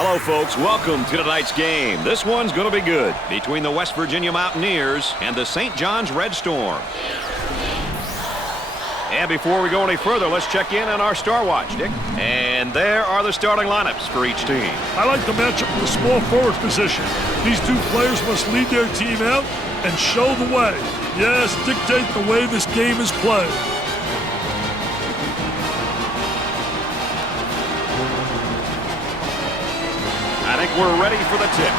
Hello, folks. Welcome to tonight's game. This one's going to be good between the West Virginia Mountaineers and the St. John's Red Storm. And before we go any further, let's check in on our Star Watch, Dick. And there are the starting lineups for each team. I like the matchup in the small forward position. These two players must lead their team out and show the way. Yes, dictate the way this game is played. I think we're ready for the tip.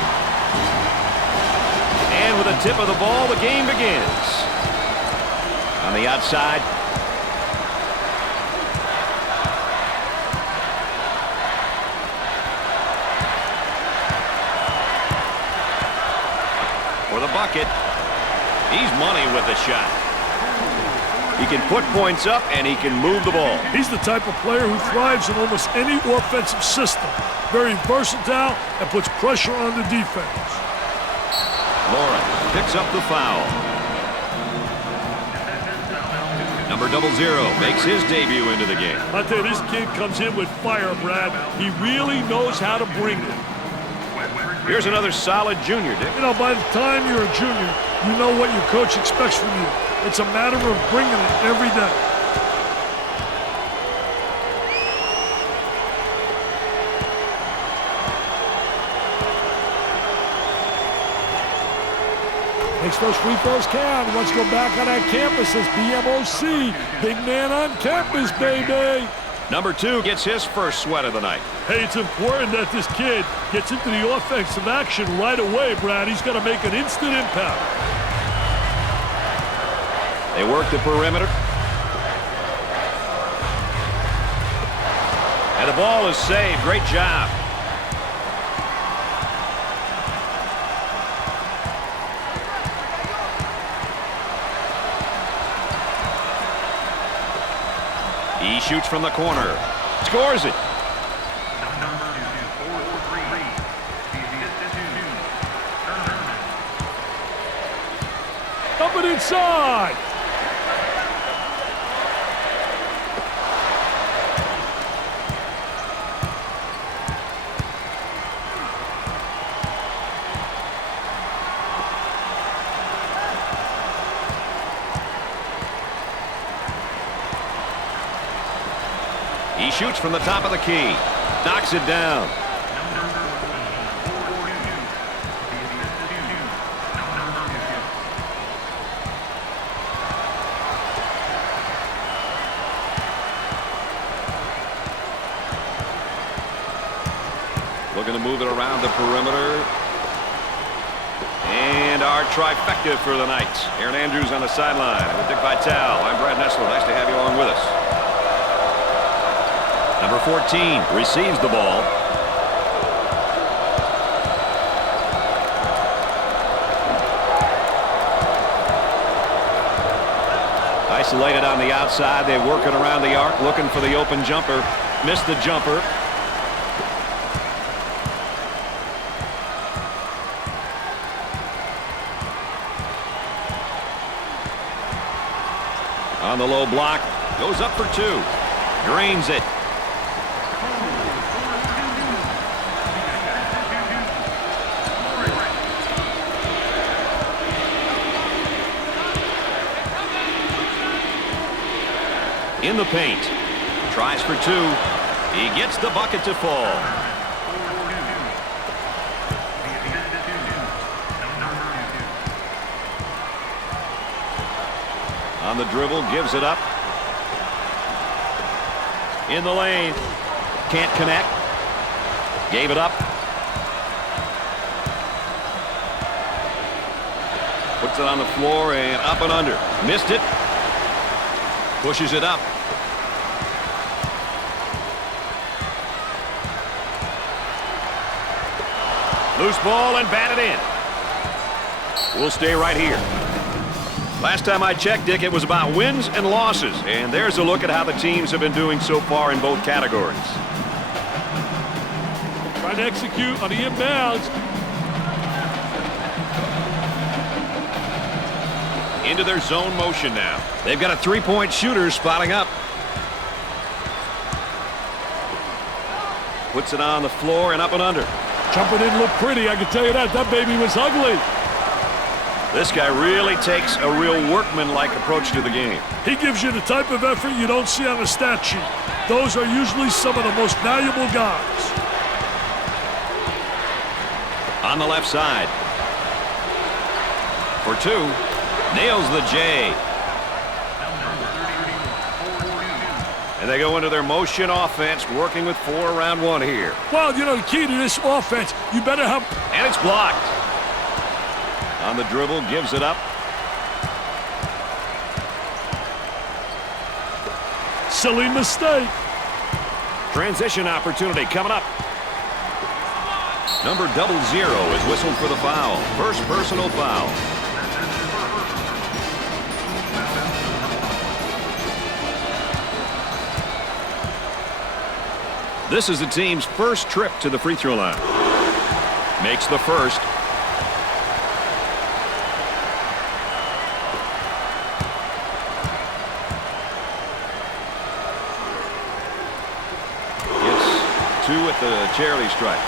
And with the tip of the ball, the game begins. On the outside. For the bucket. He's money with the shot. He can put points up and he can move the ball. He's the type of player who thrives in almost any offensive system. Very versatile and puts pressure on the defense. Lawrence picks up the foul. Number 00 makes his debut into the game. I tell you, this kid comes in with fire, Brad. He really knows how to bring it. Here's another solid junior, Dick. You know, by the time you're a junior, you know what your coach expects from you. It's a matter of bringing it every day. Makes those free throws count. He wants to go back on that campus as BMOC. Big man on campus, baby. Number 2 gets his first sweat of the night. Hey, it's important that this kid gets into the offensive action right away, Brad. He's got to make an instant impact. They work the perimeter. And the ball is saved. Great job. He shoots from the corner. Scores it. Up and inside. He shoots from the top of the key. Knocks it down. Looking to move it around the perimeter. And our trifecta for the night. Aaron Andrews on the sideline with Dick Vitale. I'm Brad Nessler. Nice to have you along with us. Number 14 receives the ball. Isolated on the outside. They're working around the arc, looking for the open jumper. Missed the jumper. On the low block. Goes up for 2. Drains it. In the paint. Tries for 2. He gets the bucket to fall. On the dribble, gives it up. In the lane. Can't connect. Gave it up. Puts it on the floor and up and under. Missed it. Pushes it up. Loose ball and batted in. We'll stay right here. Last time I checked, Dick, it was about wins and losses. And there's a look at how the teams have been doing so far in both categories. Trying to execute on the inbounds. Into their zone motion now. They've got a three-point shooter spotting up. Puts it on the floor and up and under. Jumping in looked pretty, I can tell you that. That baby was ugly. This guy really takes a real workman-like approach to the game. He gives you the type of effort you don't see on a stat sheet. Those are usually some of the most valuable guys. On the left side. For two. Nails the J. And they go into their motion offense, working with 4 around 1 here. Well, you know, the key to this offense, you better have... And it's blocked. On the dribble, gives it up. Silly mistake. Transition opportunity coming up. Number 00 is whistled for the foul. First personal foul. This is the team's first trip to the free throw line. Makes the first. Gets 2 at the charity stripe.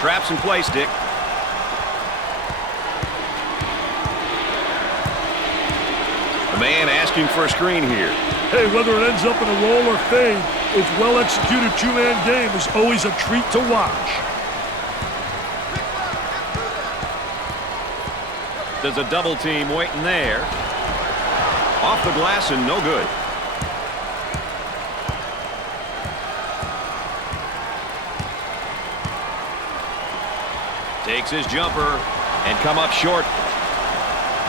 Traps in place, Dick. The man asking for a screen here. Hey, whether it ends up in a roll or fade, its well-executed two-man game is always a treat to watch. There's a double team waiting there. Off the glass and no good. Takes his jumper and come up short.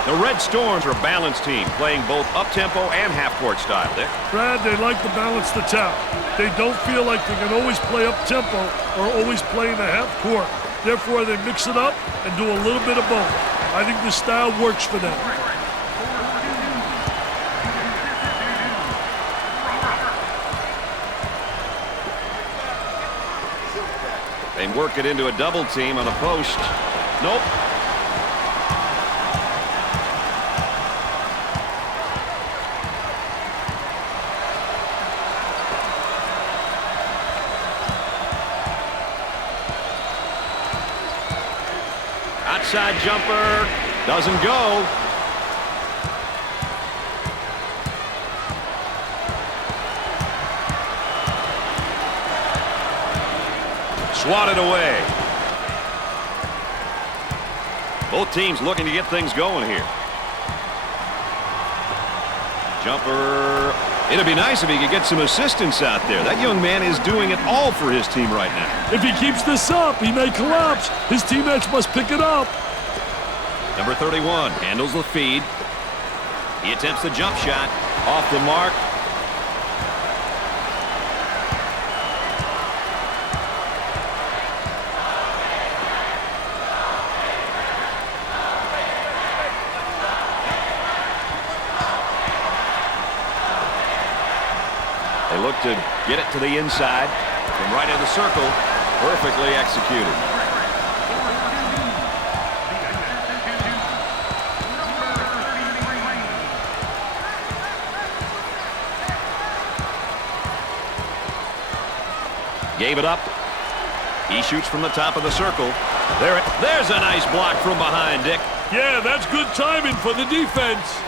The Red Storms are a balanced team, playing both up-tempo and half-court style, Dick. Brad, they like to balance the talent. They don't feel like they can always play up-tempo or always play in the half-court. Therefore, they mix it up and do a little bit of both. I think this style works for them. They work it into a double team on a post. Nope. Outside jumper doesn't go. Swatted away. Both teams looking to get things going here. Jumper. It'd be nice if he could get some assistance out there. That young man is doing it all for his team right now. If he keeps this up, he may collapse. His teammates must pick it up. Number 31 handles the feed. He attempts the jump shot. Off the mark. They look to get it to the inside from right in the circle. Perfectly executed. Gave it up. He shoots from the top of the circle. There's a nice block from behind, Dick. Yeah, that's good timing for the defense.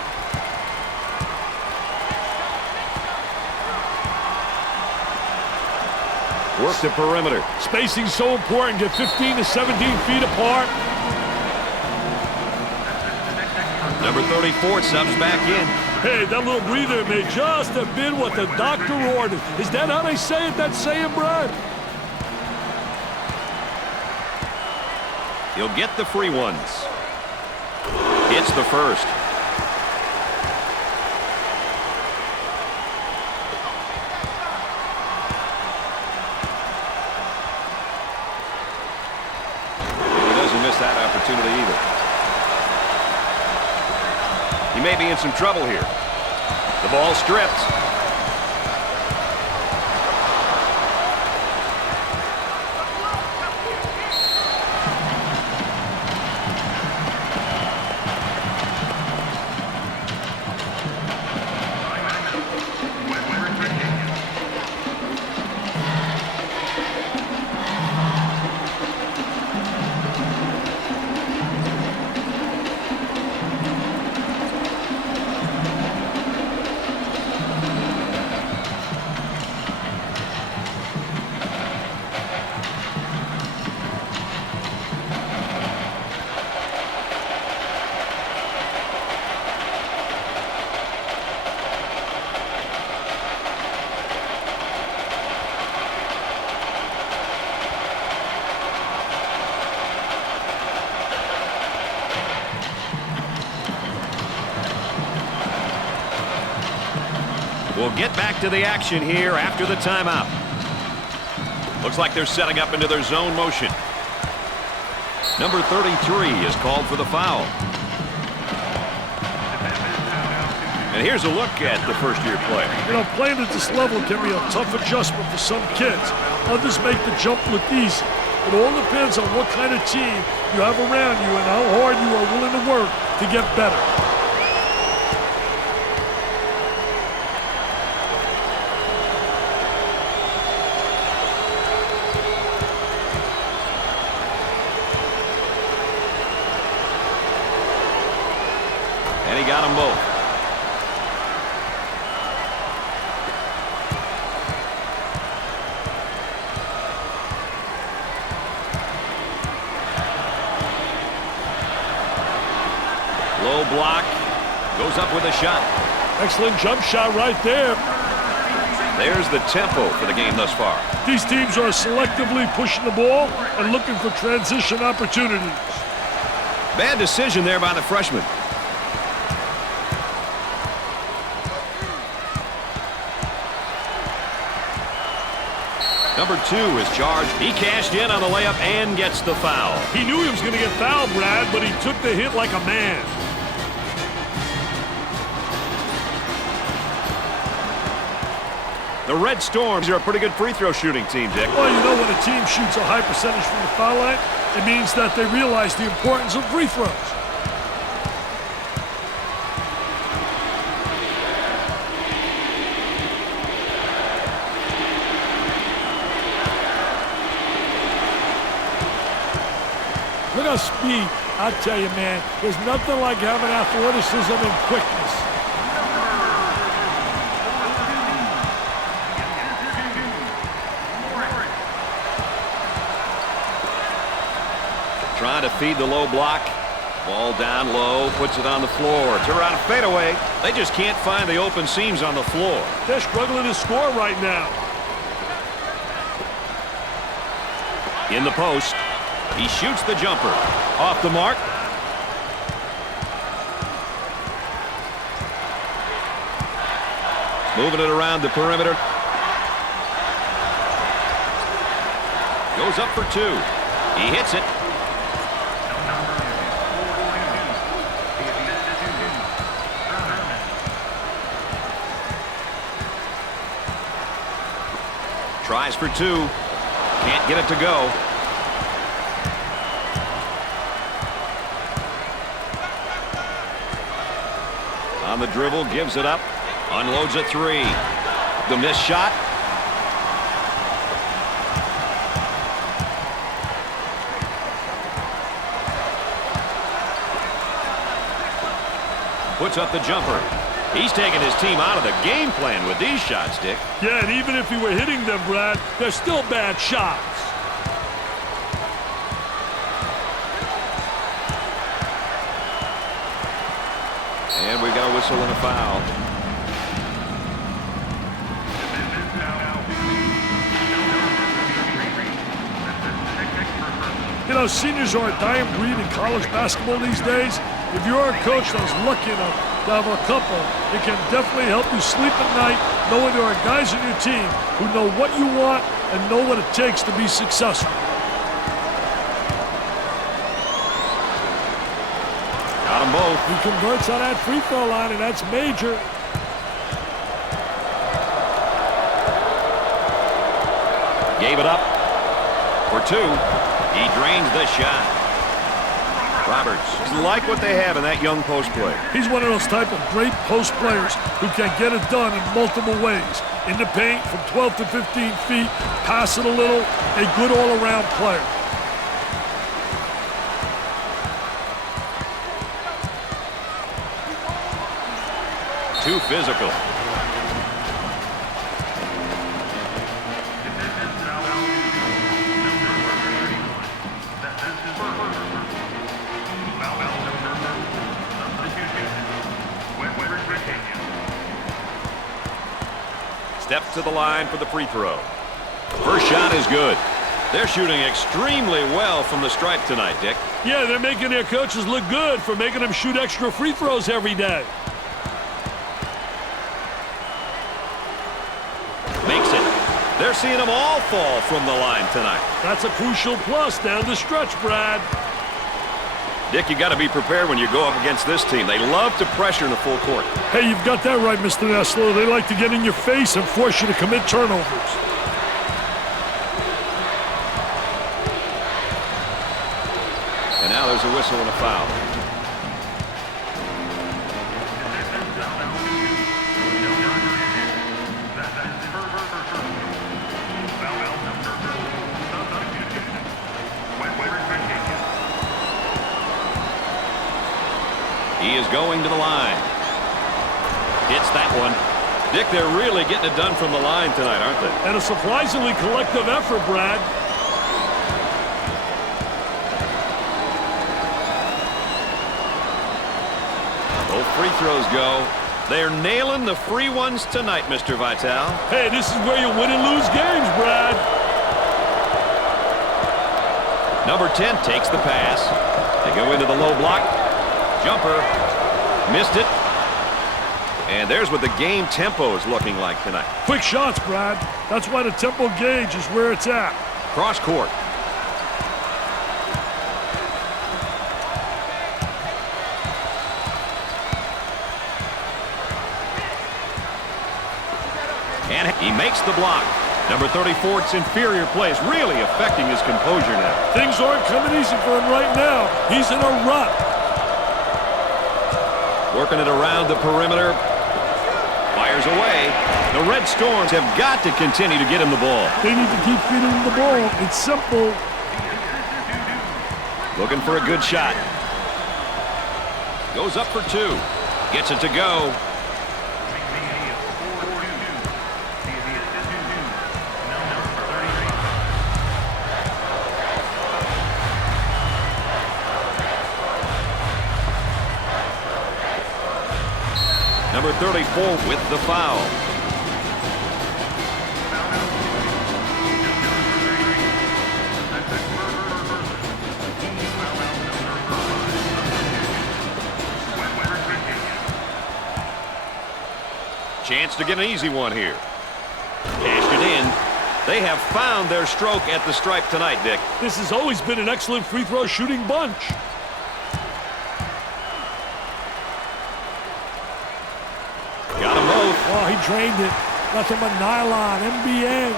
Work the perimeter. Spacing's so important. Get 15 to 17 feet apart. Number 34 subs back in. Hey, that little breather may just have been what the doctor ordered. Is that how they say it, that saying, Brad? He'll get the free ones. It's the first. That opportunity either. He may be in some trouble here. The ball stripped. will get back to the action here after the timeout. Looks like they're setting up into their zone motion. Number 33 is called for the foul. And here's a look at the first-year player. You know, playing at this level can be a tough adjustment for some kids. Others make the jump look easy. It all depends on what kind of team you have around you and how hard you are willing to work to get better. And he got them both. Low block. Goes up with a shot. Excellent jump shot right there. There's the tempo for the game thus far. These teams are selectively pushing the ball and looking for transition opportunities. Bad decision there by the freshman. Number 2 is charged. He cashed in on the layup and gets the foul. He knew he was going to get fouled, Brad, but he took the hit like a man. The Red Storms are a pretty good free throw shooting team, Dick. Well, you know, when a team shoots a high percentage from the foul line, it means that they realize the importance of free throws. Look at speed. I tell you, man, there's nothing like having athleticism and quickness. Trying to feed the low block. Ball down low, puts it on the floor. Turn around fadeaway. They just can't find the open seams on the floor. They're struggling to score right now. In the post. He shoots the jumper. Off the mark. Moving it around the perimeter. Goes up for 2. He hits it. Tries for 2. Can't get it to go. On the dribble, gives it up. Unloads a 3. The missed shot. Puts up the jumper. He's taking his team out of the game plan with these shots, Dick. Yeah, and even if he were hitting them, Brad, they're still bad shots. And we got a whistle and a foul. You know, seniors are a dying breed in college basketball these days. If you're a coach that's lucky enough to have a couple, it can definitely help you sleep at night knowing there are guys on your team who know what you want and know what it takes to be successful. Got them both. He converts on that free throw line, and that's major. Gave it up for 2. He drains the shot. Roberts like what they have in that young post player. He's one of those type of great post players who can get it done in multiple ways. In the paint from 12 to 15 feet, pass it a little, a good all-around player. Too physical. Steps to the line for the free throw. First shot is good. They're shooting extremely well from the stripe tonight, Dick. Yeah, they're making their coaches look good for making them shoot extra free throws every day. They're seeing them all fall from the line tonight. That's a crucial plus down the stretch, Brad. Dick, you got to be prepared when you go up against this team. They love to pressure in the full court. Hey, you've got that right, Mr. Nessler. They like to get in your face and force you to commit turnovers. And now there's a whistle and a foul. He is going to the line. Hits that one. Dick, they're really getting it done from the line tonight, aren't they? And a surprisingly collective effort, Brad. Both free throws go. They're nailing the free ones tonight, Mr. Vitale. Hey, this is where you win and lose games, Brad. Number 10 takes the pass. They go into the low block. Jumper. Missed it. And there's what the game tempo is looking like tonight. Quick shots, Brad. That's why the tempo gauge is where it's at. Cross court. And he makes the block. Number 34's inferior play is really affecting his composure now. Things aren't coming easy for him right now. He's in a rut. Working it around the perimeter. Fires away. The Red Storms have got to continue to get him the ball. They need to keep feeding him the ball. It's simple. Looking for a good shot. Goes up for two. Gets it to go. Number 34 with the foul. Chance to get an easy one here. Cashed it in. They have found their stroke at the stripe tonight, Dick. This has always been an excellent free throw shooting bunch. Got them both. Oh, he drained it. Nothing but nylon, NBN.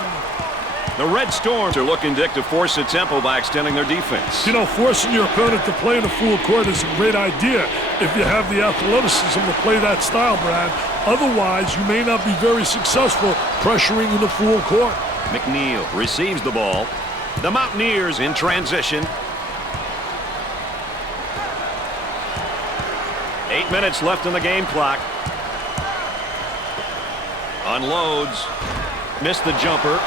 The Red Storms are looking, Dick, to force the tempo by extending their defense. You know, forcing your opponent to play in the full court is a great idea if you have the athleticism to play that style, Brad. Otherwise, you may not be very successful pressuring in the full court. McNeil receives the ball. The Mountaineers in transition. 8 minutes left in the game clock. Unloads. Missed the jumper.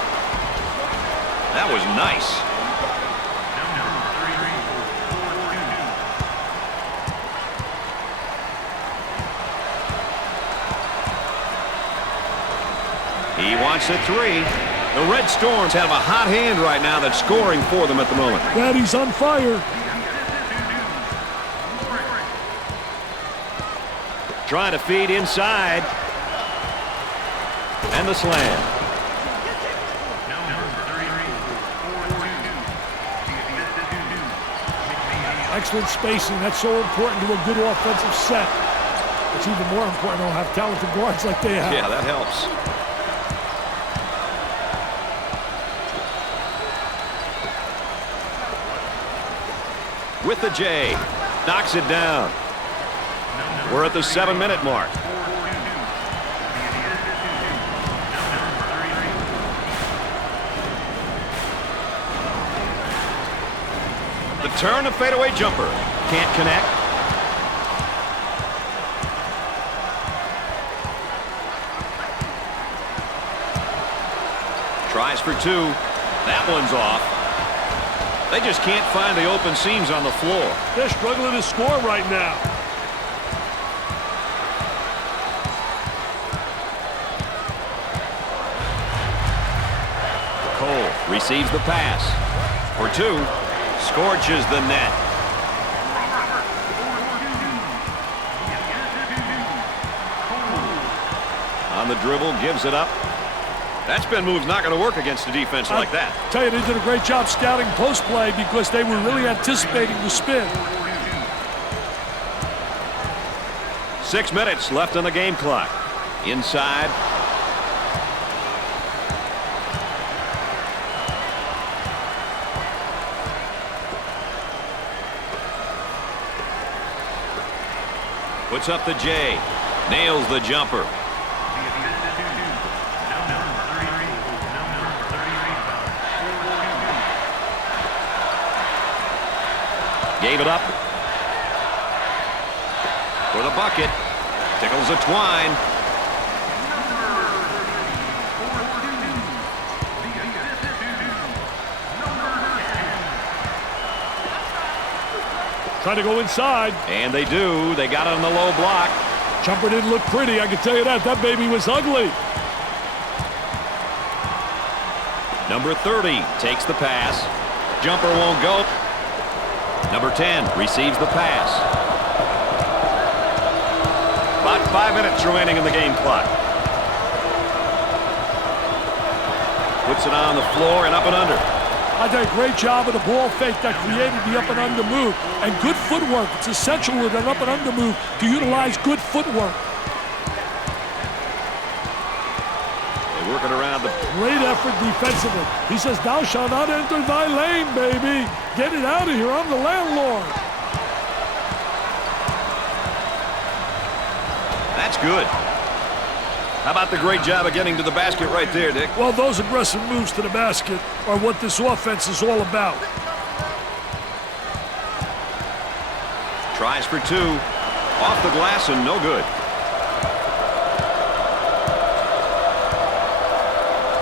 That was nice. He wants a three. The Red Storms have a hot hand right now that's scoring for them at the moment. Daddy's on fire. Trying to feed inside. And the slam. Excellent spacing. That's so important to a good offensive set. It's even more important to have talented guards like they have. Yeah, that helps. With the J. Knocks it down. We're at the 7-minute mark. The turn, a fadeaway jumper. Can't connect. Tries for two. That one's off. They just can't find the open seams on the floor. They're struggling to score right now. Cole receives the pass. For two. Scorches the net. On the dribble, gives it up. That spin move's not going to work against a defense like that. I tell you, they did a great job scouting post play because they were really anticipating the spin. 6 minutes left on the game clock. Inside. Puts up the J. Nails the jumper. Gave it up. For the bucket. Tickles the twine. Trying to go inside. And they do. They got it on the low block. Jumper didn't look pretty, I can tell you that. That baby was ugly. Number 30 takes the pass. Jumper won't go. Number 10 receives the pass. About 5 minutes remaining in the game clock. Puts it on the floor and up and under. I did a great job of the ball fake that created the up and under move. And good footwork. It's essential with an up and under move to utilize good footwork. They work it around the... Great effort defensively. He says, thou shalt not enter thy lane, baby. Get it out of here. I'm the landlord. That's good. How about the great job of getting to the basket right there, Dick? Well, those aggressive moves to the basket are what this offense is all about. Tries for two. Off the glass and no good.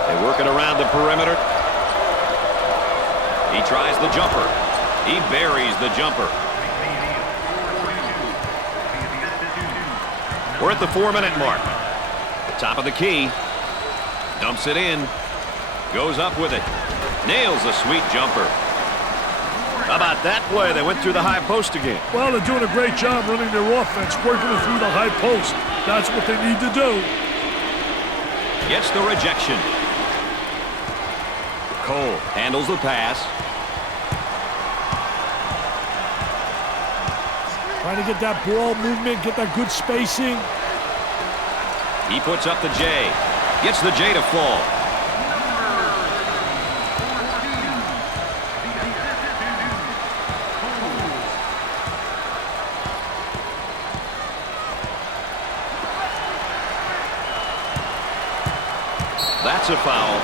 They work it around the perimeter. He tries the jumper. He buries the jumper. We're at the 4-minute mark. Top of the key. Dumps it in. Goes up with it. Nails a sweet jumper. How about that play? They went through the high post again. Well, they're doing a great job running their offense, working it through the high post. That's what they need to do. Gets the rejection. Cole handles the pass. Trying to get that ball movement, get that good spacing. He puts up the J. Gets the J to fall. That's a foul.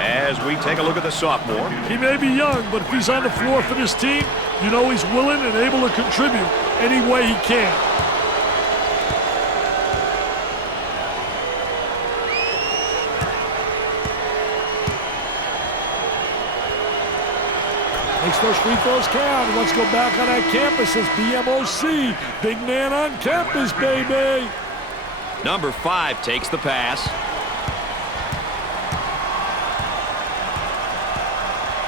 As we take a look at the sophomore. He may be young, but if he's on the floor for this team, you know he's willing and able to contribute any way he can. Makes those free throws count. He wants to go back on that campus as BMOC. Big man on campus, baby. Number 5 takes the pass.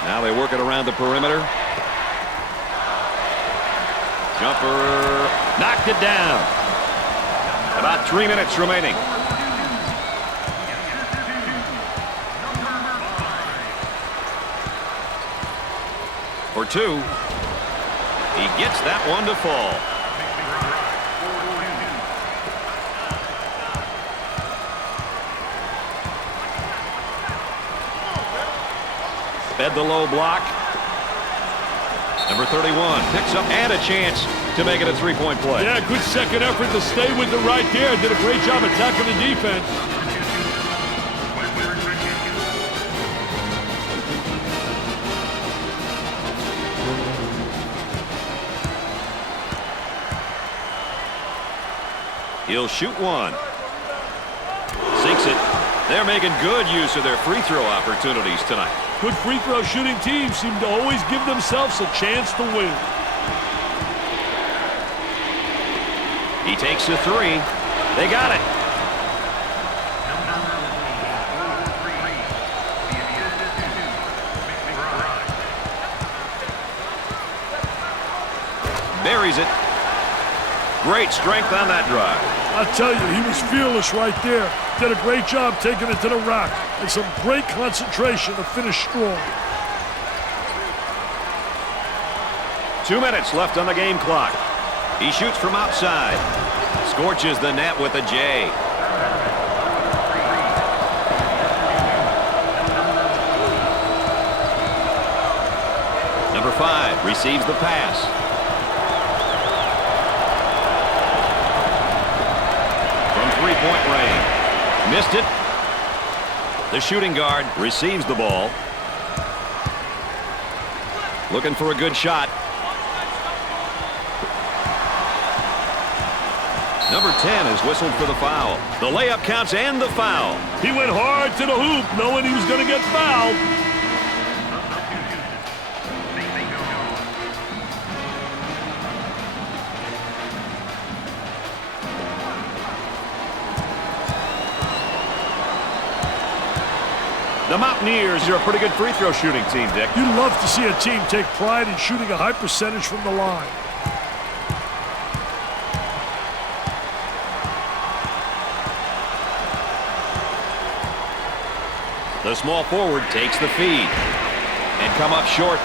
Now they work it around the perimeter. Jumper knocked it down. About 3 minutes remaining. For 2. He gets that one to fall. Fed the low block. Number 31 picks up and a chance to make it a three-point play. Yeah, good second effort to stay with it right there. Did a great job attacking the defense. He'll shoot one. Sinks it. They're making good use of their free throw opportunities tonight. Good free throw shooting teams seem to always give themselves a chance to win. He takes a 3. They got it. carries it. Great strength on that drive. I tell you, he was fearless right there. Did a great job taking it to the rack. And some great concentration to finish strong. 2 minutes left on the game clock. He shoots from outside. Scorches the net with a J. Number 5 receives the pass. From three-point range. Missed it. The shooting guard receives the ball. Looking for a good shot. Number 10 is whistled for the foul. The layup counts and the foul. He went hard to the hoop, knowing he was going to get fouled. The Mountaineers are a pretty good free throw shooting team, Dick. You'd love to see a team take pride in shooting a high percentage from the line. The small forward takes the feed and come up short.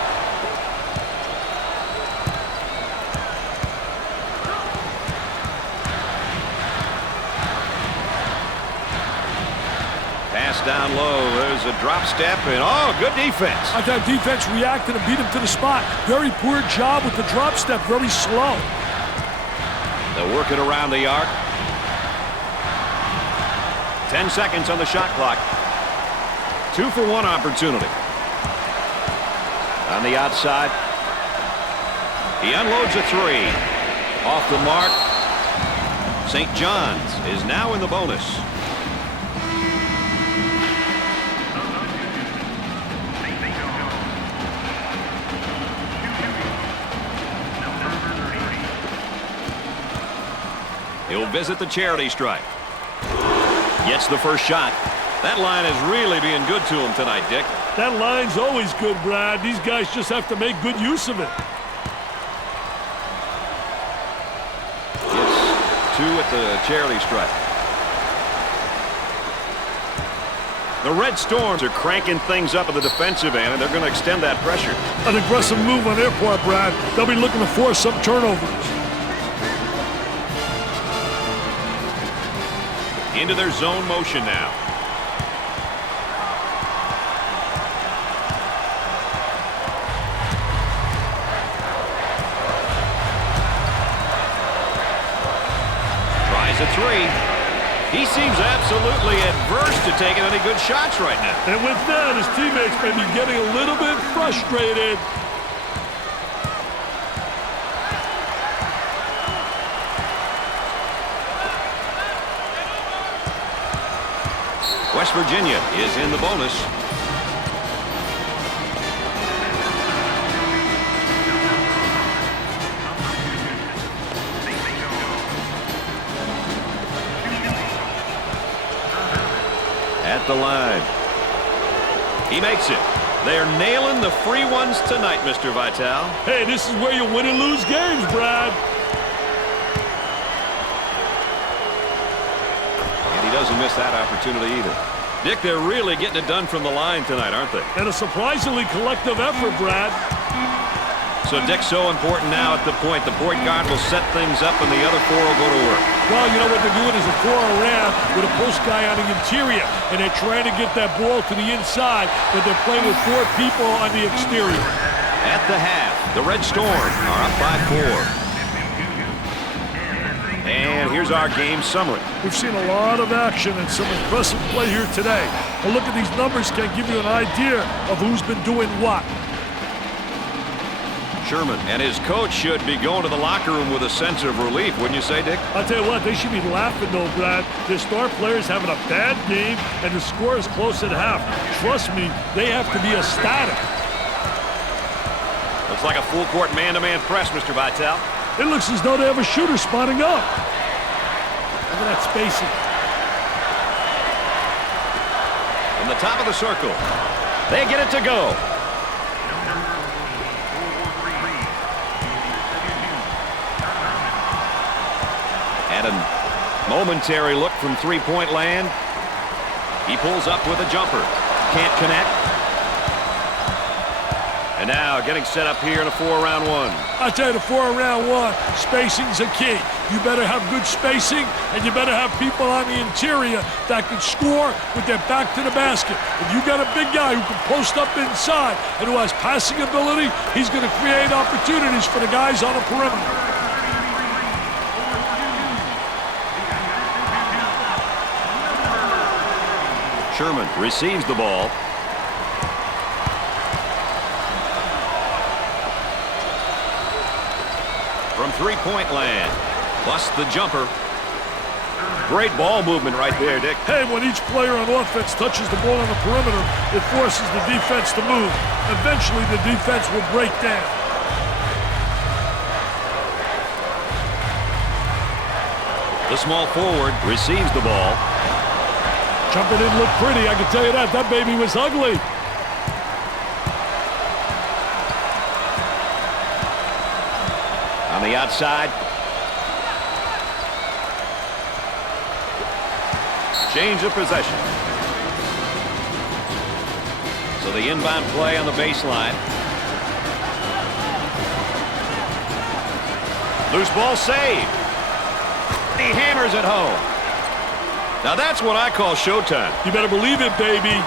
Pass down low. There's a drop step, and oh, good defense. I thought defense reacted and beat him to the spot. Very poor job with the drop step, very slow. They'll work it around the arc. 10 seconds on the shot clock. 2-for-1 opportunity. On the outside. He unloads a three. Off the mark. St. John's is now in the bonus. He'll visit the charity stripe. Gets the first shot. That line is really being good to him tonight, Dick. That line's always good, Brad. These guys just have to make good use of it. Gets 2 at the charity stripe. The Red Storms are cranking things up at the defensive end, and they're going to extend that pressure. An aggressive move on their part, Brad. They'll be looking to force some turnovers. Into their zone motion now. A three. He seems absolutely adverse to taking any good shots right now. And with that, his teammates may be getting a little bit frustrated. West Virginia is in the bonus. At the line. He makes it. They're nailing the free ones tonight, Mr. Vitale. Hey, this is where you win and lose games, Brad. And he doesn't miss that opportunity either. Dick, they're really getting it done from the line tonight, aren't they? And a surprisingly collective effort, Brad. So Dick's so important now at the point. The point guard will set things up and the other 4 will go to work. Well, you know what they're doing is a 4 around with a post guy on the interior. And they're trying to get that ball to the inside, but they're playing with 4 people on the exterior. At the half, the Red Storm are up by 4. And here's our game summary. We've seen a lot of action and some impressive play here today. A look at these numbers can give you an idea of who's been doing what. Sherman and his coach should be going to the locker room with a sense of relief, wouldn't you say, Dick? I'll tell you what, they should be laughing though, Brad. Their star players having a bad game, and the score is close at half. Trust me, they have to be ecstatic. Looks like a full-court man-to-man press, Mr. Vitale. It looks as though they have a shooter spotting up. Look at that spacing. From the top of the circle, they get it to go. Had a momentary look from three-point land. He pulls up with a jumper. Can't connect. And now getting set up here in a 4-round one. I tell you, the 4-round one, spacing's a key. You better have good spacing, and you better have people on the interior that can score with their back to the basket. If you got a big guy who can post up inside and who has passing ability, he's going to create opportunities for the guys on the perimeter. Sherman receives the ball. From three-point land. Busts the jumper. Great ball movement right there, Dick. Hey, when each player on offense touches the ball on the perimeter, it forces the defense to move. Eventually, the defense will break down. The small forward receives the ball. Jumper didn't look pretty, I can tell you that. That baby was ugly. On the outside. Change of possession. So the inbound play on the baseline. Loose ball saved. He hammers it home. Now that's what I call showtime. You better believe it, baby.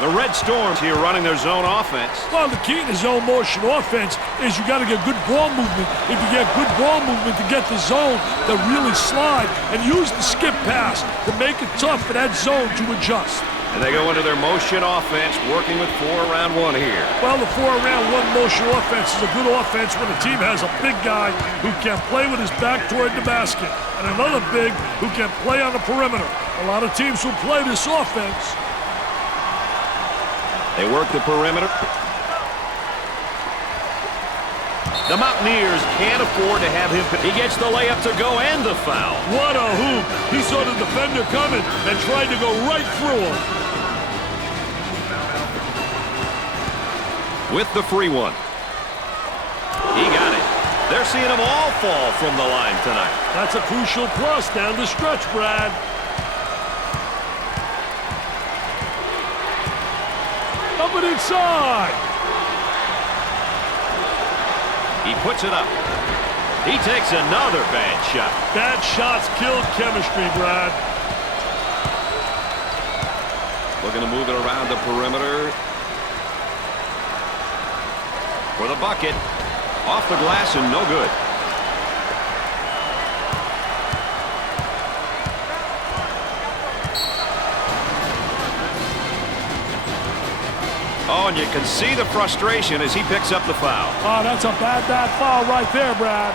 The Red Storms here running their zone offense. Well, the key to zone motion offense is you got to get good ball movement. If you get good ball movement to get the zone, they'll really slide and use the skip pass to make it tough for that zone to adjust. And they go into their motion offense, working with 4-round one here. Well, the 4-round one motion offense is a good offense when the team has a big guy who can play with his back toward the basket and another big who can play on the perimeter. A lot of teams will play this offense. They work the perimeter. The Mountaineers can't afford to have him. He gets the layup to go and the foul. What a hoop. He saw the defender coming and tried to go right through him. With the free one. He got it. They're seeing them all fall from the line tonight. That's a crucial plus down the stretch, Brad. Up and inside. He puts it up. He takes another bad shot. Bad shots killed chemistry, Brad. Looking to move it around the perimeter. For the bucket. Off the glass and no good. Oh, and you can see the frustration as he picks up the foul. Oh, that's a bad foul right there, Brad.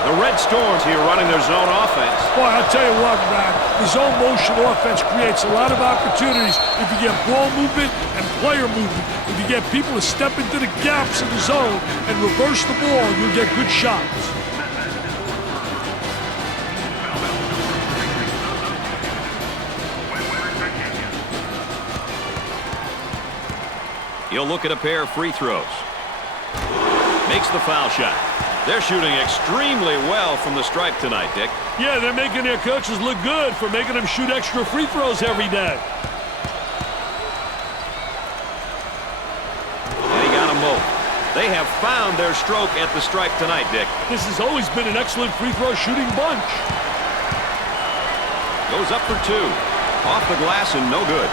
The Red Storms here running their zone offense. Boy, I'll tell you what, Brad. The zone motion offense creates a lot of opportunities if you get ball movement and player movement. If you get people to step into the gaps in the zone and reverse the ball, you'll get good shots. He'll look at a pair of free throws. Makes the foul shot. They're shooting extremely well from the stripe tonight, Dick. Yeah, they're making their coaches look good for making them shoot extra free throws every day. And he got them both. They have found their stroke at the stripe tonight, Dick. This has always been an excellent free throw shooting bunch. Goes up for two. Off the glass and no good.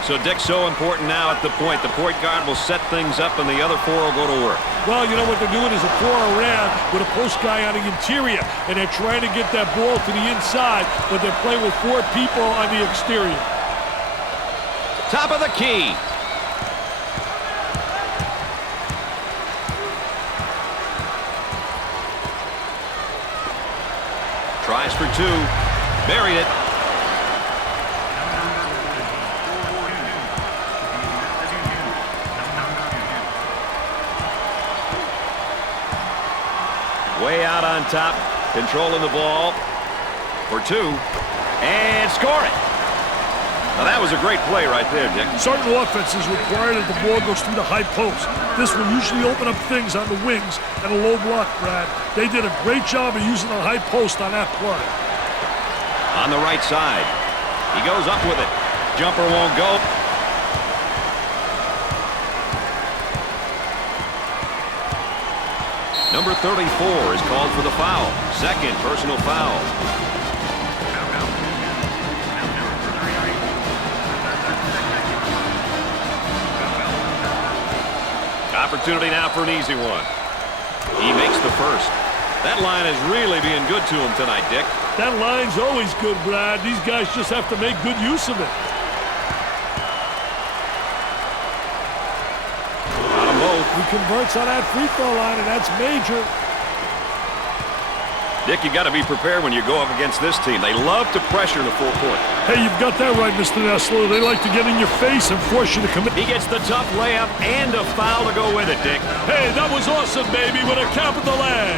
So, Dick, so important now at the point. The point guard will set things up and the other four will go to work. Well, you know what they're doing is a 4-around with a post guy on the interior, and they're trying to get that ball to the inside, but they're playing with 4 people on the exterior. Top of the key. Tries for two. Buried it. Way out on top, controlling the ball for two, and score it. Now, that was a great play right there, Dick. Certain offenses require that the ball goes through the high post. This will usually open up things on the wings and a low block, Brad. They did a great job of using the high post on that play. On the right side. He goes up with it. Jumper won't go. Number 34 is called for the foul. Second personal foul. Opportunity now for an easy one. He makes the first. That line is really being good to him tonight, Dick. That line's always good, Brad. These guys just have to make good use of it. Got them both. He converts on that free throw line, and that's major. Dick, you got to be prepared when you go up against this team. They love to pressure the full court. Hey, you've got that right, Mr. Nessler. They like to get in your face and force you to commit. He gets the tough layup and a foul to go with it, Dick. Hey, that was awesome, baby, with a capital A.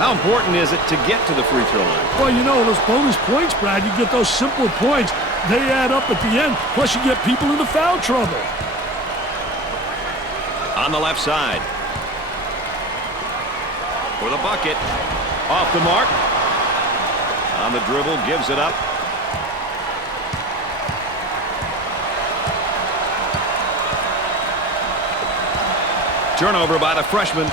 How important is it to get to the free throw line? Well, you know, those bonus points, Brad, you get those simple points. They add up at the end, plus you get people into foul trouble. On the left side. For the bucket. Off the mark. On the dribble, gives it up. Turnover by the freshman.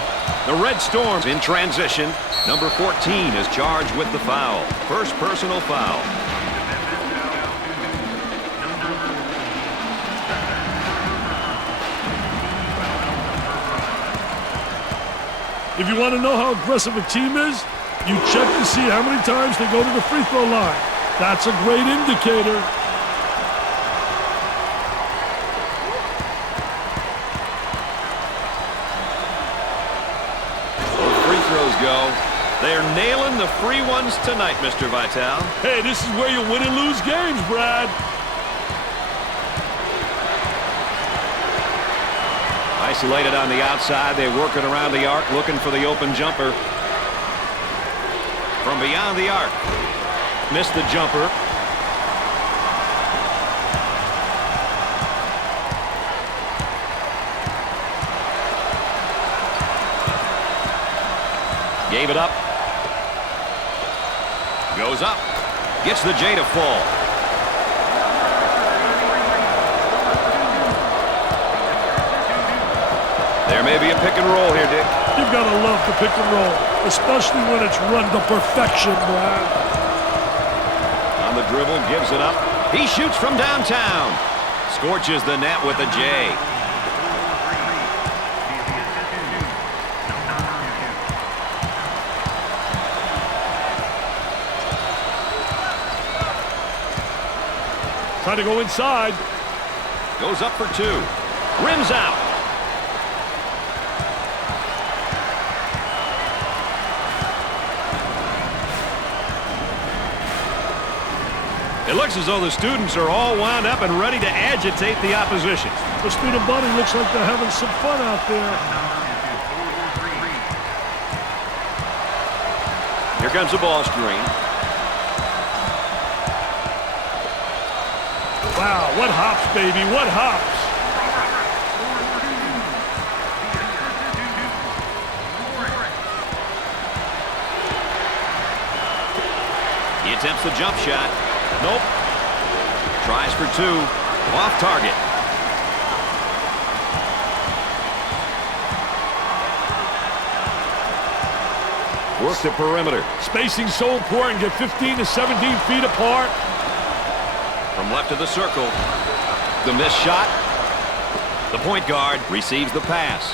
The Red Storms in transition. Number 14 is charged with the foul. First personal foul. If you want to know how aggressive a team is, you check to see how many times they go to the free throw line. That's a great indicator. Both free throws go. They're nailing the free ones tonight, Mr. Vitale. Hey, this is where you win and lose games, Brad. Isolated on the outside. They work it around the arc, looking for the open jumper. From beyond the arc. Missed the jumper. Gave it up. Goes up. Gets the J to fall. There may be a pick and roll here, Dick. You've got to love the pick and roll, especially when it's run to perfection, Brad. On the dribble, gives it up. He shoots from downtown. Scorches the net with a J. Trying to go inside. Goes up for two. Rims out. It looks as though the students are all wound up and ready to agitate the opposition. The student body looks like they're having some fun out there. Here comes the ball screen. Wow, what hops, baby, what hops. He attempts the jump shot. Nope. Tries for two. Off target. Work the perimeter. Spacing so important. Get 15 to 17 feet apart. From left to the circle. The missed shot. The point guard receives the pass.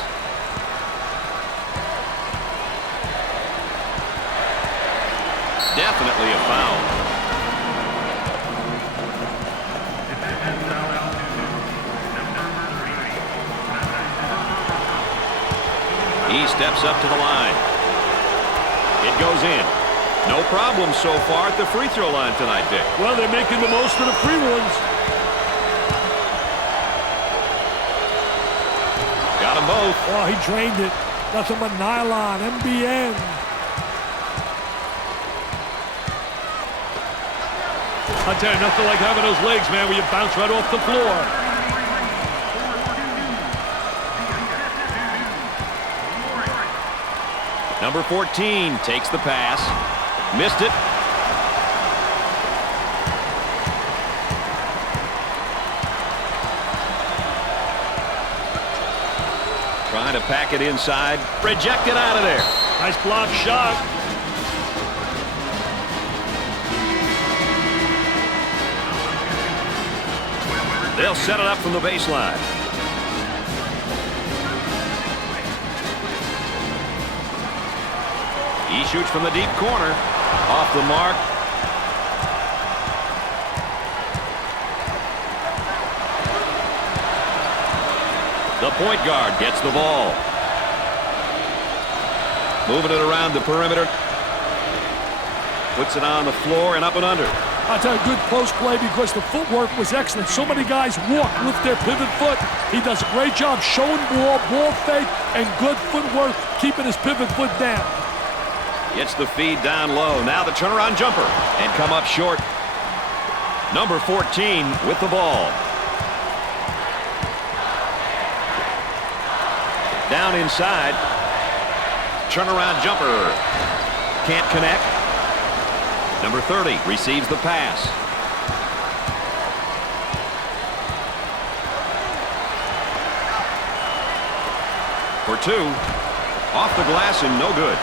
Definitely a foul. He steps up to the line. It goes in. No problem so far at the free throw line tonight, Dick. Well, they're making the most of the free ones. Got them both. Oh, he drained it. Nothing but nylon, MBN. I'll tell you, nothing like having those legs, man, where you bounce right off the floor. Number 14 takes the pass. Missed it. Trying to pack it inside. Rejected out of there. Nice block shot. They'll set it up from the baseline. He shoots from the deep corner. Off the mark. The point guard gets the ball. Moving it around the perimeter. Puts it on the floor and up and under. I'll tell you, good post play because the footwork was excellent. So many guys walk with their pivot foot. He does a great job showing ball fake, and good footwork keeping his pivot foot down. Gets the feed down low. Now the turnaround jumper and come up short. Number 14 with the ball. Down inside. Turnaround jumper. Can't connect. Number 30 receives the pass. For two. Off the glass and no good.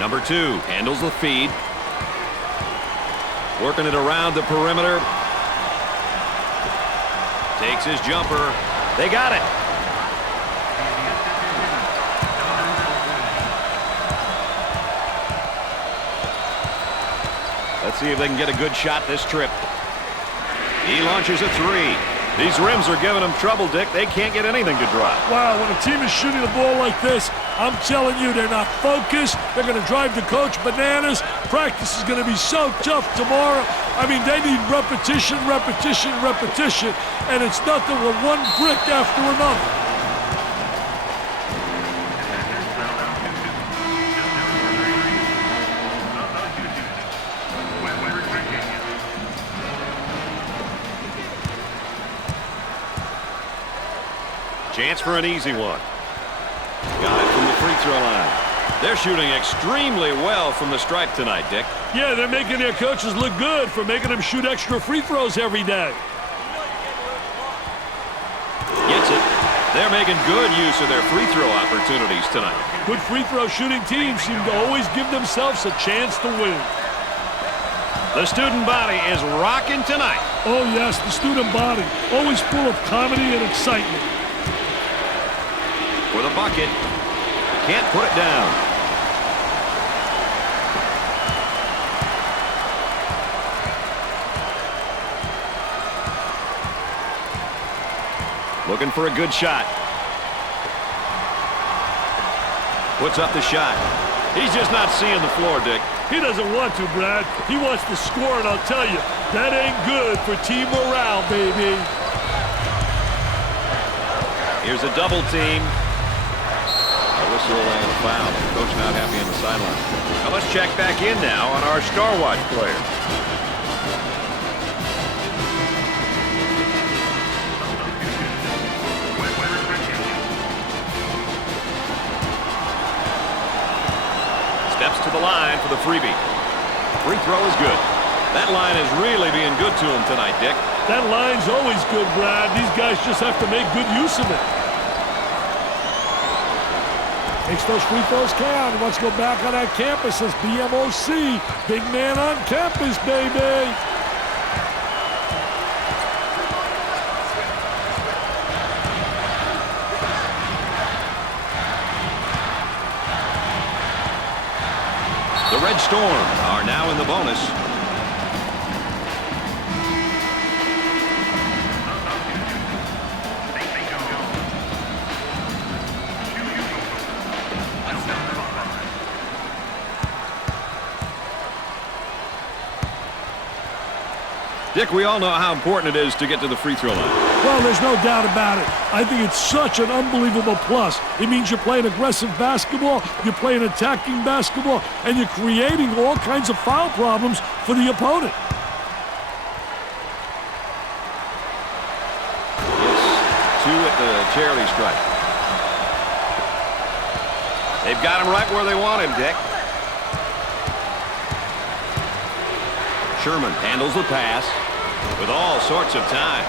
Number 2 handles the feed. Working it around the perimeter. Takes his jumper. They got it. Let's see if they can get a good shot this trip. He launches a 3. These rims are giving them trouble, Dick. They can't get anything to drop. Wow, when a team is shooting the ball like this, I'm telling you, they're not focused. They're going to drive the coach bananas. Practice is going to be so tough tomorrow. I mean, they need repetition, repetition, repetition, and it's nothing but one brick after another. Chance for an easy one. Got it from the free throw line. They're shooting extremely well from the stripe tonight, Dick. Yeah, they're making their coaches look good for making them shoot extra free throws every day. Gets it. They're making good use of their free throw opportunities tonight. Good free throw shooting teams seem to always give themselves a chance to win. The student body is rocking tonight. Oh, yes, the student body. Always full of comedy and excitement. For the bucket. Can't put it down. Looking for a good shot. Puts up the shot. He's just not seeing the floor, Dick. He doesn't want to, Brad. He wants to score, and I'll tell you, that ain't good for team morale, baby. Here's a double team. A whistle and a foul. The coach not happy on the sideline. Now let's check back in now on our Star Watch player. Steps to the line for the freebie. Free throw is good. That line is really being good to him tonight, Dick. That line's always good, Brad. These guys just have to make good use of it. Makes those free throws count. He wants to go back on that campus as BMOC. Big man on campus, baby. The Red Storm are now in the bonus. Dick, we all know how important it is to get to the free throw line. Well, there's no doubt about it. I think it's such an unbelievable plus. It means you're playing aggressive basketball, you're playing attacking basketball, and you're creating all kinds of foul problems for the opponent. at the charity stripe. They've got him right where they want him, Dick. Sherman handles the pass with all sorts of time.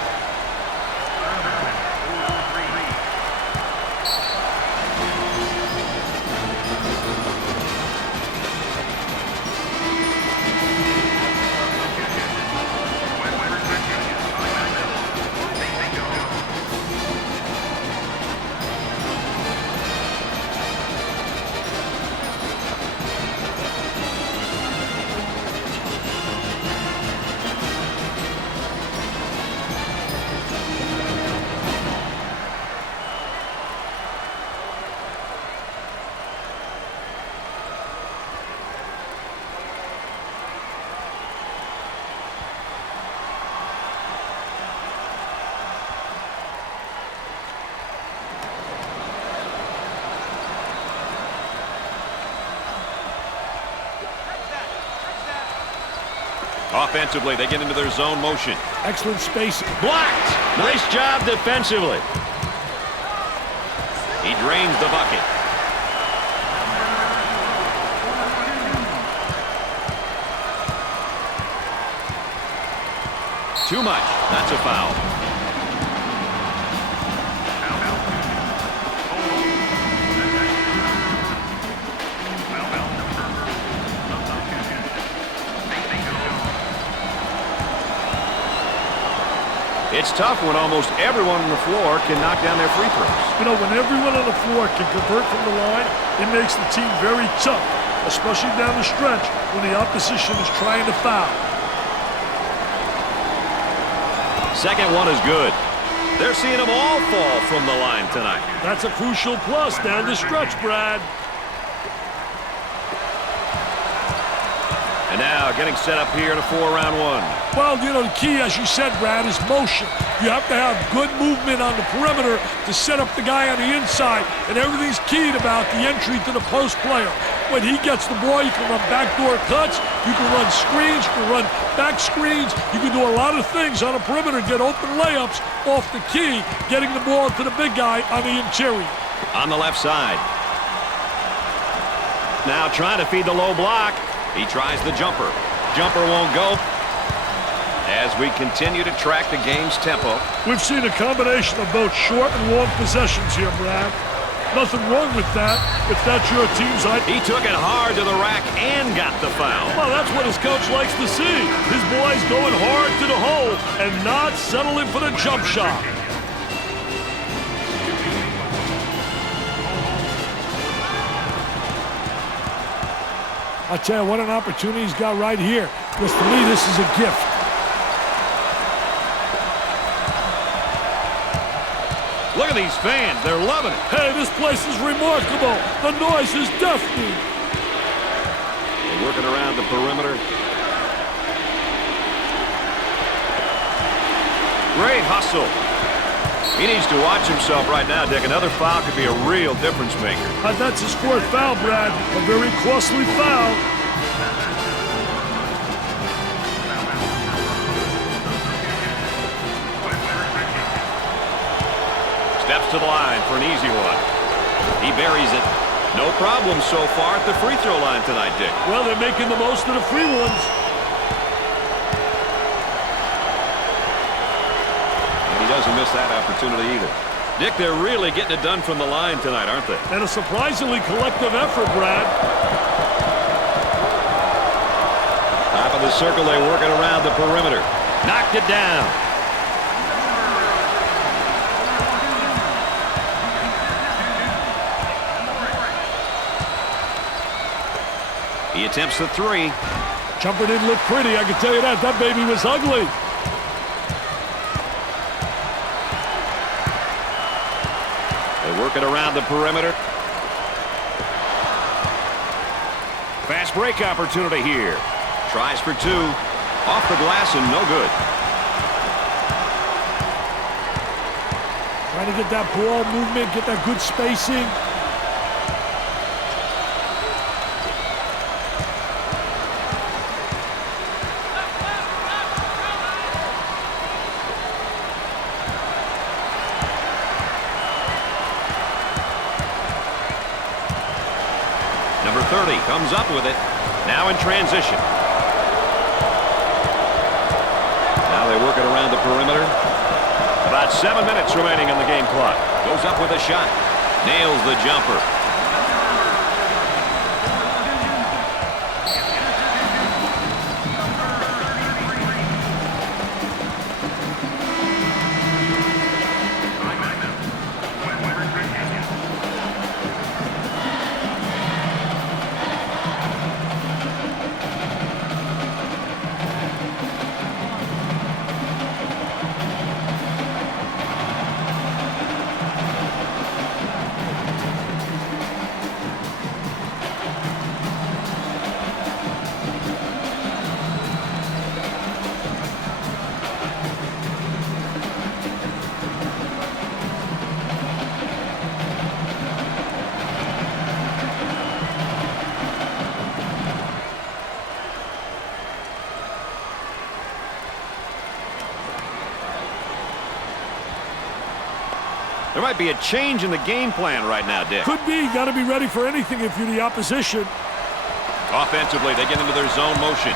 Offensively, they get into their zone motion. Excellent spacing. Blocked! Nice job defensively. He drains the bucket. Too much. That's a foul. It's tough when almost everyone on the floor can knock down their free throws. You know, when everyone on the floor can convert from the line, it makes the team very tough, especially down the stretch when the opposition is trying to foul. Second one is good. They're seeing them all fall from the line tonight. That's a crucial plus down the stretch, Brad. And now getting set up here in a 4-round one. Well, you know, the key, as you said, Brad, is motion. You have to have good movement on the perimeter to set up the guy on the inside, and everything's keyed about the entry to the post player. When he gets the ball, you can run backdoor cuts, you can run screens, you can run back screens, you can do a lot of things on the perimeter, get open layups off the key, getting the ball to the big guy on the interior. On the left side. Now trying to feed the low block. He tries the jumper. Jumper won't go. As we continue to track the game's tempo. We've seen a combination of both short and long possessions here, Brad. Nothing wrong with that if that's your team's idea. He took it hard to the rack and got the foul. Well, that's what his coach likes to see. His boys going hard to the hole and not settling for the jump shot. I tell you, what an opportunity he's got right here. Because for me, this is a gift. Look at these fans. They're loving it. Hey, this place is remarkable. The noise is deafening. They're working around the perimeter. Great hustle. He needs to watch himself right now, Dick. Another foul could be a real difference maker. That's his fourth foul, Brad. A very costly foul. Steps to the line for an easy one. He buries it. No problem so far at the free throw line tonight, Dick. Well, they're making the most of the free ones. Doesn't miss that opportunity either. Dick, they're really getting it done from the line tonight, aren't they? And a surprisingly collective effort, Brad. Top of the circle, they're working around the perimeter. Knocked it down. He attempts the three. Jumper didn't look pretty, I can tell you that. That baby was ugly. Working around the perimeter. Fast break opportunity here. Tries for two. Off the glass and no good. Trying to get that ball movement, get that good spacing. 30, comes up with it. Now in transition. Now they work it around the perimeter. About 7 minutes remaining on the game clock. Goes up with a shot. Nails the jumper. There might be a change in the game plan right now, Dick. Could be. Got to be ready for anything if you're the opposition. Offensively, they get into their zone motion.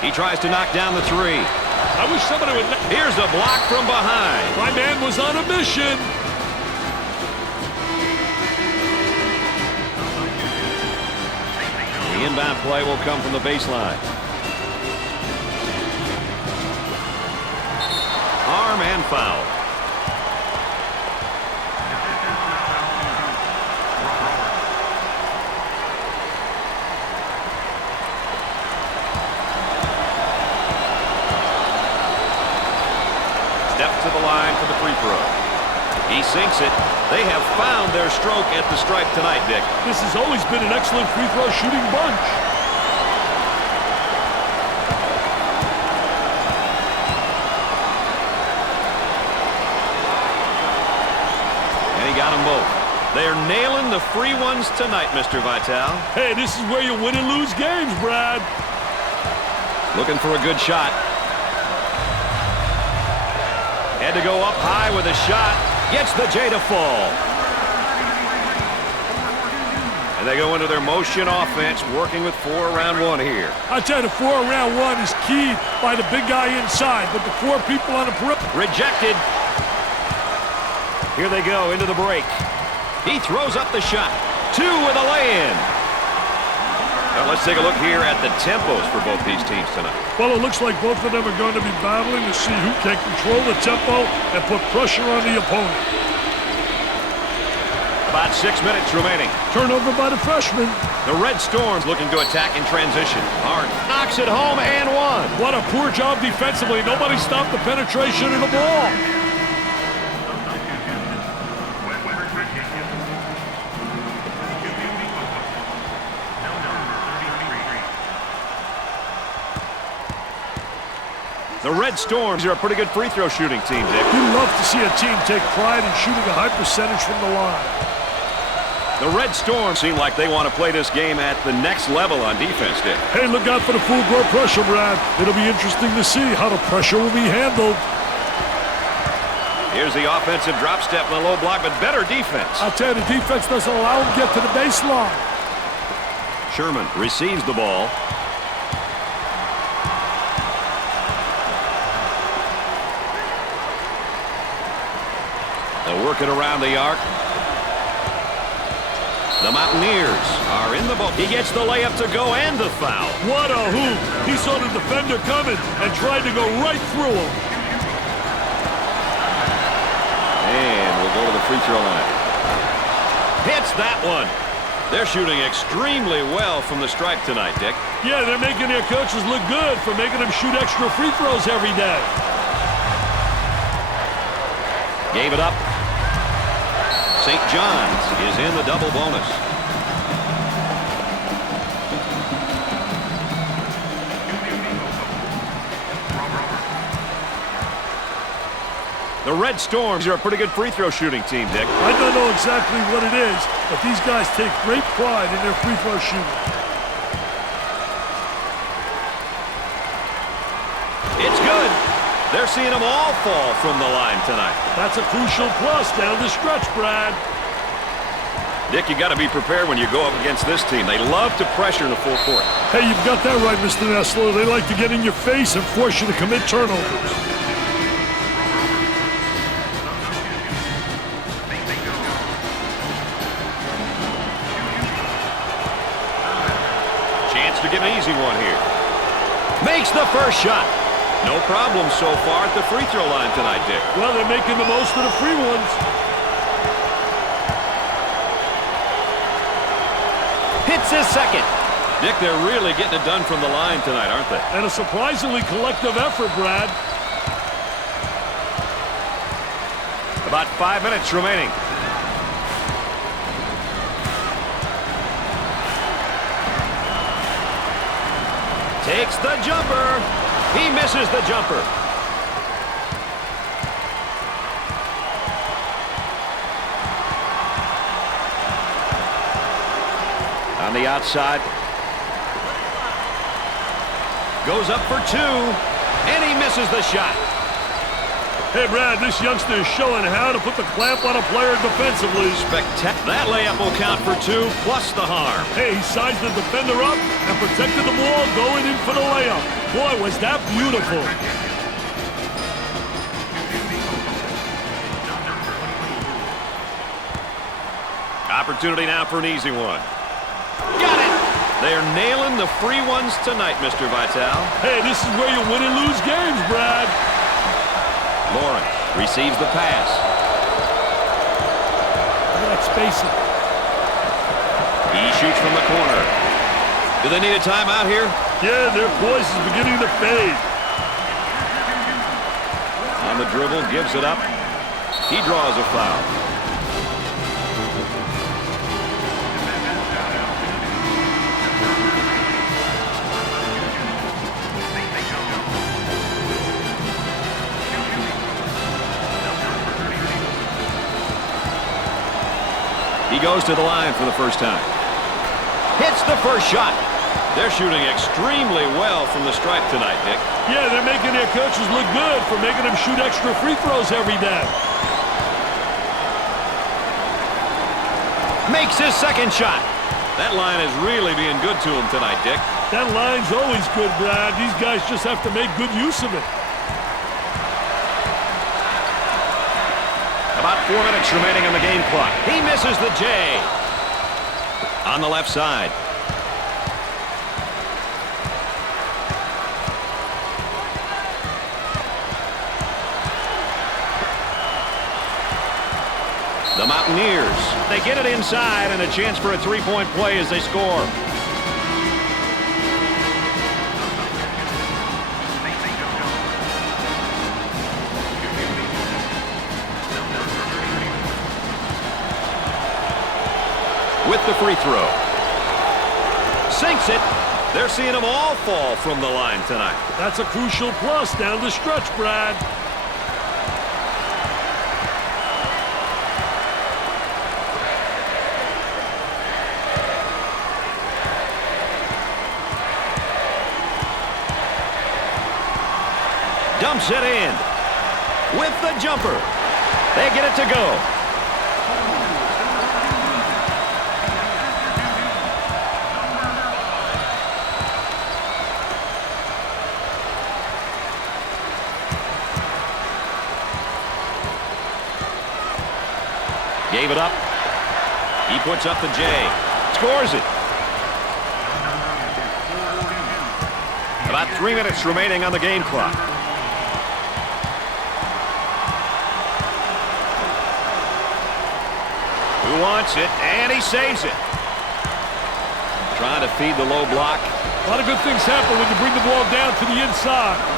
He tries to knock down the three. I wish somebody would... Here's a block from behind. My man was on a mission. The inbound play will come from the baseline. Arm and foul. Step to the line for the free throw. He sinks it. They have found their stroke at the stripe tonight, Dick. This has always been an excellent free throw shooting bunch. And he got them both. They're nailing the free ones tonight, Mr. Vitale. Hey, this is where you win and lose games, Brad. Looking for a good shot. Had to go up high with a shot. Gets the J to fall. And they go into their motion offense, working with 4 around 1 here. I tell you, the 4 around 1 is keyed by the big guy inside, but the 4 people on the perimeter. Rejected. Here they go into the break. He throws up the shot. 2 with a lay-in. Now let's take a look here at the tempos for both these teams tonight. Well, it looks like both of them are going to be battling to see who can control the tempo and put pressure on the opponent. About 6 minutes remaining. Turnover by the freshman. The Red Storms looking to attack in transition. Hart knocks it home and one. What a poor job defensively. Nobody stopped the penetration of the ball. The Red Storms are a pretty good free throw shooting team, Dick. You love to see a team take pride in shooting a high percentage from the line. The Red Storms seem like they want to play this game at the next level on defense, Dick. Hey, look out for the full court pressure, Brad. It'll be interesting to see how the pressure will be handled. Here's the offensive drop step in the low block, but better defense. I tell you, the defense doesn't allow him to get to the baseline. Sherman receives the ball. They'll work it around the arc. The Mountaineers are in the boat. He gets the layup to go and the foul. What a hoop. He saw the defender coming and tried to go right through him. And we'll go to the free throw line. Hits that one. They're shooting extremely well from the stripe tonight, Dick. Yeah, they're making their coaches look good for making them shoot extra free throws every day. Gave it up. St. John's is in the double bonus. The Red Storms are a pretty good free throw shooting team, Dick. I don't know exactly what it is, but these guys take great pride in their free throw shooting. It's good. They're seeing them all fall from the line tonight. That's a crucial plus down the stretch, Brad. Dick, you got to be prepared when you go up against this team. They love to pressure in the full court. Hey, you've got that right, Mr. Nessler. They like to get in your face and force you to commit turnovers. Chance to get an easy one here. Makes the first shot. No problem so far at the free throw line tonight, Dick. Well, they're making the most of the free ones. Hits his second. Dick, they're really getting it done from the line tonight, aren't they? And a surprisingly collective effort, Brad. About 5 minutes remaining. Takes the jumper. He misses the jumper. On the outside. Goes up for two, and he misses the shot. Hey, Brad, this youngster is showing how to put the clamp on a player defensively. Spectacular. That layup will count for two, plus the harm. Hey, he sized the defender up and protected the ball going in for the layup. Boy, was that beautiful. Opportunity now for an easy one. Got it! They're nailing the free ones tonight, Mr. Vitale. Hey, this is where you win and lose games, Brad. Lawrence receives the pass. Look at that spacing. He shoots from the corner. Do they need a timeout here? Yeah, their voice is beginning to fade. On the dribble, gives it up. He draws a foul. He goes to the line for the first time. Hits the first shot. They're shooting extremely well from the stripe tonight, Dick. Yeah, they're making their coaches look good for making them shoot extra free throws every day. Makes his second shot. That line is really being good to him tonight, Dick. That line's always good, Brad. These guys just have to make good use of it. About 4 minutes remaining on the game clock. He misses the J. On the left side. The Mountaineers. They get it inside and a chance for a three-point play as they score. With the free throw. Sinks it. They're seeing them all fall from the line tonight. That's a crucial plus down the stretch, Brad. Dumps it in. With the jumper. They get it to go. Gave it up. He puts up the J. Scores it. About 3 minutes remaining on the game clock. Who wants it? And he saves it. Trying to feed the low block. A lot of good things happen when you bring the ball down to the inside.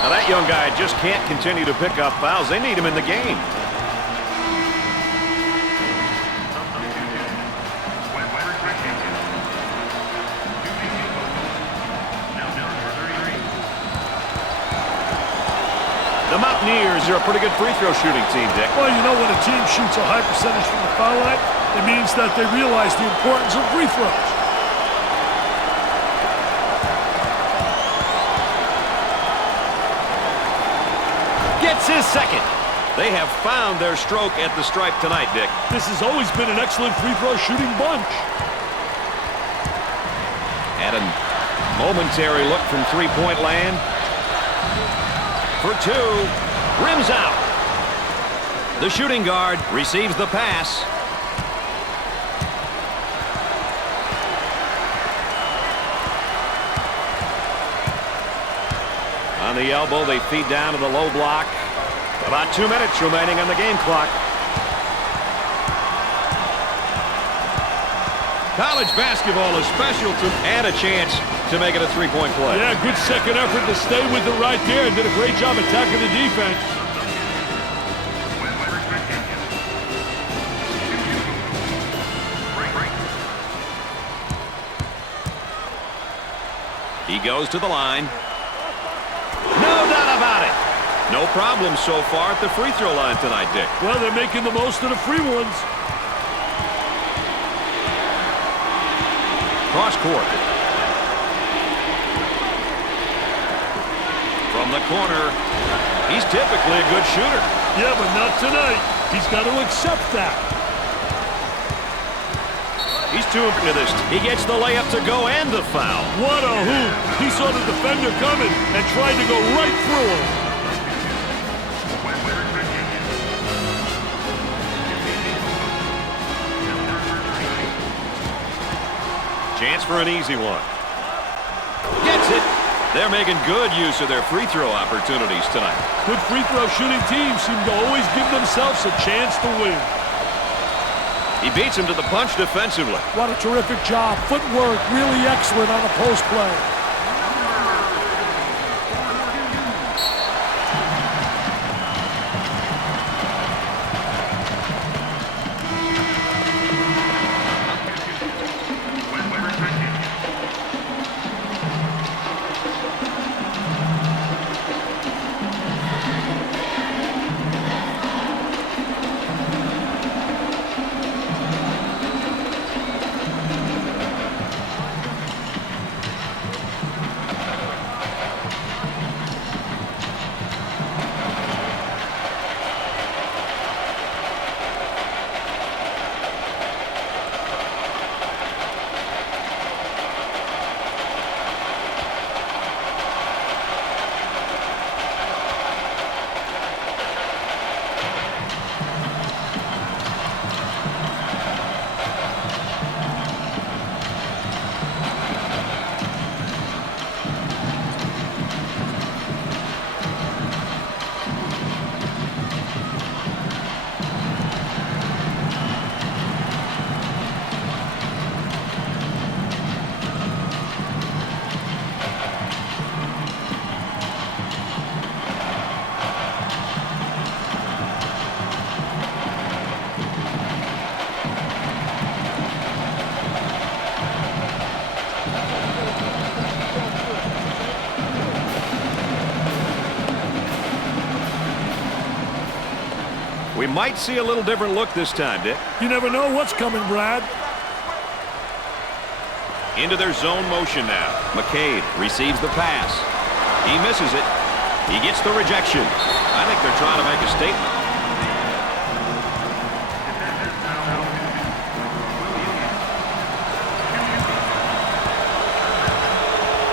Now that young guy just can't continue to pick up fouls. They need him in the game. The Mountaineers are a pretty good free throw shooting team, Dick. Well, you know, when a team shoots a high percentage from the foul line, it means that they realize the importance of free throws. Gets his second. They have found their stroke at the stripe tonight, Dick. This has always been an excellent free throw shooting bunch. And a momentary look from three-point land. For two, rims out. The shooting guard receives the pass. On the elbow, they feed down to the low block. About 2 minutes remaining on the game clock. College basketball is special to and a chance to make it a three-point play. Yeah, good second effort to stay with it right there and did a great job attacking the defense. He goes to the line. No doubt about it. No problem so far at the free throw line tonight, Dick. Well, they're making the most of the free ones. Cross court. From the corner, he's typically a good shooter. Yeah, but not tonight. He's got to accept that. He's too into this. He gets the layup to go and the foul. What a hoop. He saw the defender coming and tried to go right through him. Chance for an easy one. Gets it. They're making good use of their free throw opportunities tonight. Good free throw shooting teams seem to always give themselves a chance to win. He beats him to the punch defensively. What a terrific job. Footwork really excellent on a post play. We might see a little different look this time, Dick. You never know what's coming, Brad. Into their zone motion now. McCabe receives the pass. He misses it. He gets the rejection. I think they're trying to make a statement.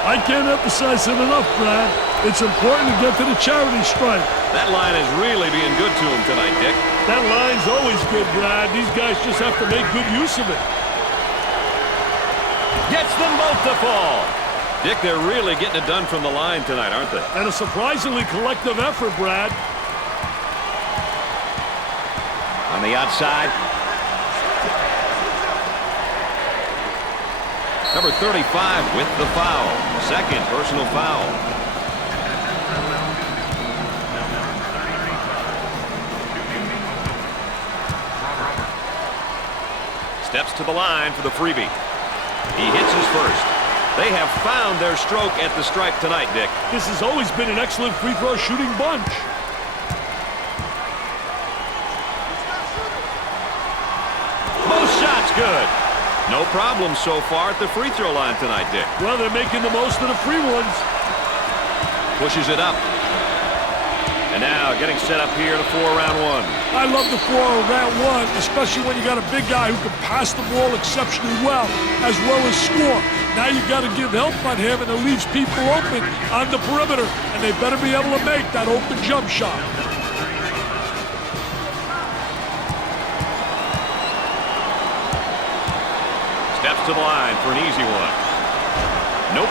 I can't emphasize it enough, Brad. It's important to get to the charity stripe. That line is really being good to him tonight, Dick. That line's always good, Brad. These guys just have to make good use of it. Gets them both to fall. Dick, they're really getting it done from the line tonight, aren't they? And a surprisingly collective effort, Brad. On the outside. Number 35 with the foul. Second personal foul. Steps to the line for the freebie. He hits his first. They have found their stroke at the stripe tonight, Dick. This has always been an excellent free throw shooting bunch. good. No problem so far at the free throw line tonight, Dick. Well, they're making the most of the free ones. Pushes it up. And now getting set up here to 4-round one. I love the 4-round one, especially when you got a big guy who can pass the ball exceptionally well as score. Now you got to give help on him, and it leaves people open on the perimeter, and they better be able to make that open jump shot. Steps to the line for an easy one. Nope.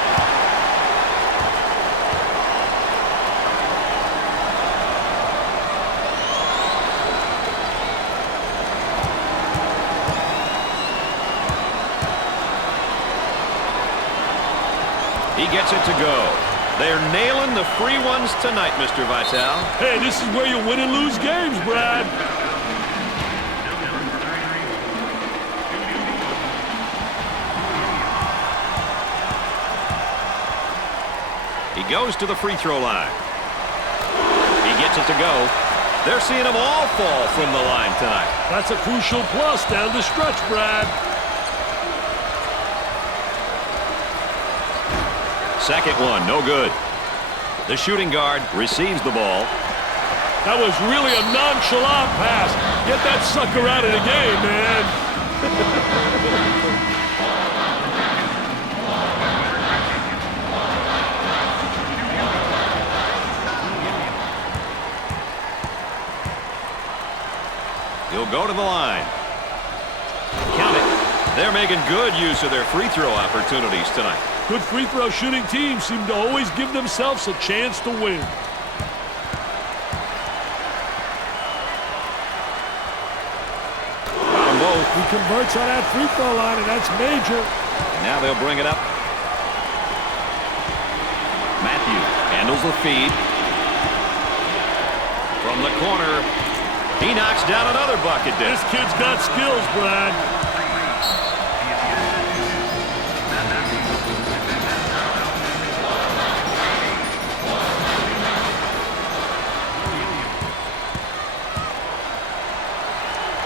He gets it to go. They're nailing the free ones tonight, Mr. Vitale. Hey, this is where you win and lose games, Brad. He goes to the free throw line. He gets it to go. They're seeing them all fall from the line tonight. That's a crucial plus down the stretch, Brad. Second one, no good. The shooting guard receives the ball. That was really a nonchalant pass. Get that sucker out of the game, man. He'll go to the line. Count it. They're making good use of their free throw opportunities tonight. Good free throw shooting teams seem to always give themselves a chance to win. Got them both. He converts on that free throw line, and that's major. And now they'll bring it up. Matthew handles the feed. From the corner, he knocks down another bucket. This kid's got skills, Brad.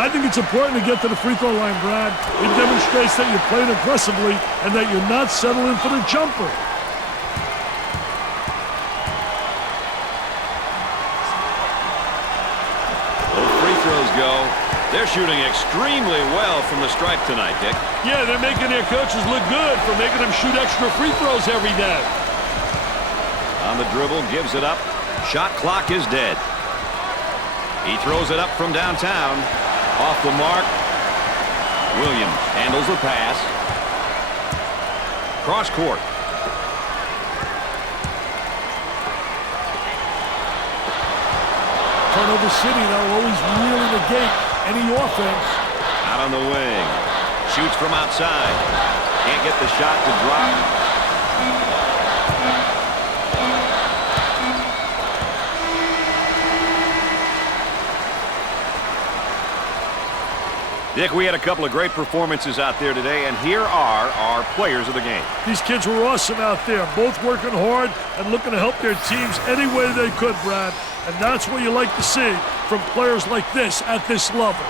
I think it's important to get to the free throw line, Brad. It demonstrates that you're playing aggressively and that you're not settling for the jumper. Those free throws go. They're shooting extremely well from the stripe tonight, Dick. Yeah, they're making their coaches look good for making them shoot extra free throws every day. On the dribble, gives it up. Shot clock is dead. He throws it up from downtown. Off the mark. Williams handles the pass. Cross court. Turnover City, they'll always really negate any offense. Out on the wing. Shoots from outside. Can't get the shot to drop. Dick, we had a couple of great performances out there today, and here are our players of the game. These kids were awesome out there, both working hard and looking to help their teams any way they could, Brad. And that's what you like to see from players like this at this level.